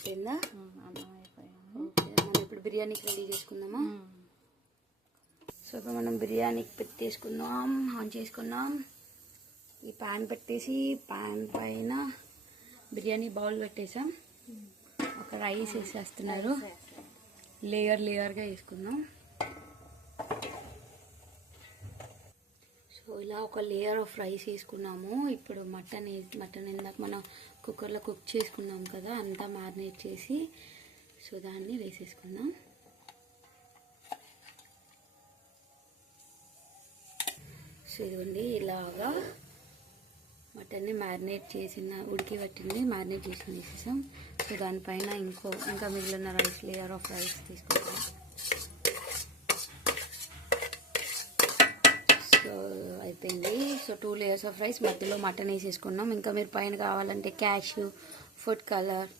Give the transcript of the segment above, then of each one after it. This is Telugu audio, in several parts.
అయిపోయిందా? అన్నం అయిపోయింది. ఓకే, మనం ఇప్పుడు బిర్యానీకి రెడీ చేసుకుందామా? సో ఇప్పుడు మనం బిర్యానీకి పెట్టేసుకుందాం. ఆన్ చేసుకుందాం. ఈ ప్యాన్ పెట్టేసి ప్యాన్ పైన బిర్యానీ బౌల్ పెట్టేసాం. ఒక రైస్ వేసేస్తున్నారు. లేయర్గా వేసుకుందాం. సో ఇలా ఒక లేయర్ ఆఫ్ రైస్ వేసుకున్నాము. ఇప్పుడు మటన్ ఇందాక మనం కుక్కర్లో కుక్ చేసుకున్నాం కదా, అంతా మ్యారినేట్ చేసి సో దాన్ని వేసేసుకుందాం. సో ఇదిగోండి, ఇలాగా మటన్ని మ్యారినేట్ చేసిన మ్యారినేట్ చేసి వేసేసాం. సో దానిపైన ఇంకా మిగిలిన లేయర్ ఆఫ్ రైస్ తీసుకుంటాం. సో అయిపోయింది. సో 2 లేయర్స్ ఆఫ్ రైస్, మధ్యలో మటన్ వేసేసుకున్నాం. ఇంకా మీరు పైన కావాలంటే క్యాష్యూ, ఫుడ్ కలర్,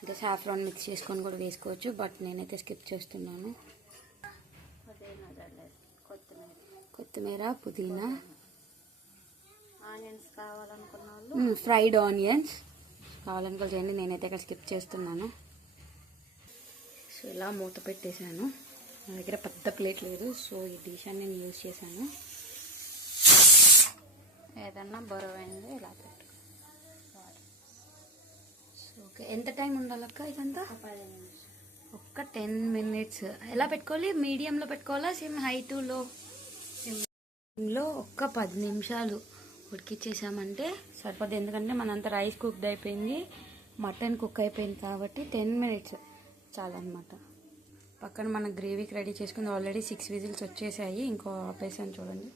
ఇంకా సాఫ్రాన్ మిక్స్ చేసుకొని కూడా వేసుకోవచ్చు. బట్ నేనైతే స్కిప్ చేస్తున్నాను. కొత్తిమీర, పుదీనా, ఆనియన్స్ కావాలనుకున్న వాళ్ళు ఫ్రైడ్ ఆనియన్స్ కావాలనుకో చేయండి. నేనైతే ఇక్కడ స్కిప్ చేస్తున్నాను. సో ఇలా మూత పెట్టేశాను. నా దగ్గర పెద్ద ప్లేట్ లేదు, సో ఈ డిష్ అని నేను యూజ్ చేశాను. ఏదన్నా బరువైంది ఇలా పెట్టు. సో ఓకే, ఎంత టైం ఉండాలక్క ఇదంతా? 10 నిమిషాలు. ఒక్క 10 minutes. ఎలా పెట్టుకోవాలి? మీడియంలో పెట్టుకోవాలా? సేమ్ హైలో ఒక్క 10 నిమిషాలు ఉడికిచ్చేసామంటే సరిపోద్ది. ఎందుకంటే మనంత రైస్ కుక్డ్ అయిపోయింది, మటన్ కుక్ అయిపోయింది కాబట్టి 10 minutes చాలన్నమాట. పక్కన మన గ్రేవీకి రెడీ చేసుకుంది. ఆల్రెడీ 6 విజిల్స్ వచ్చేసాయి. ఇంకో ఆపేసాను చూడండి.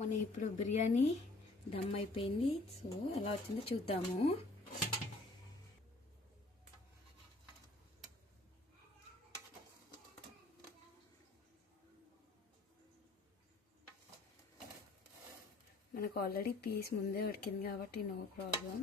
మన ఇప్పుడు బిర్యానీ దమ్ అయిపోయింది. సో ఎలా వచ్చిందో చూద్దాము. మనకు ఆల్రెడీ పీస్ ముందే ఉడికింది కాబట్టి నో ప్రాబ్లం.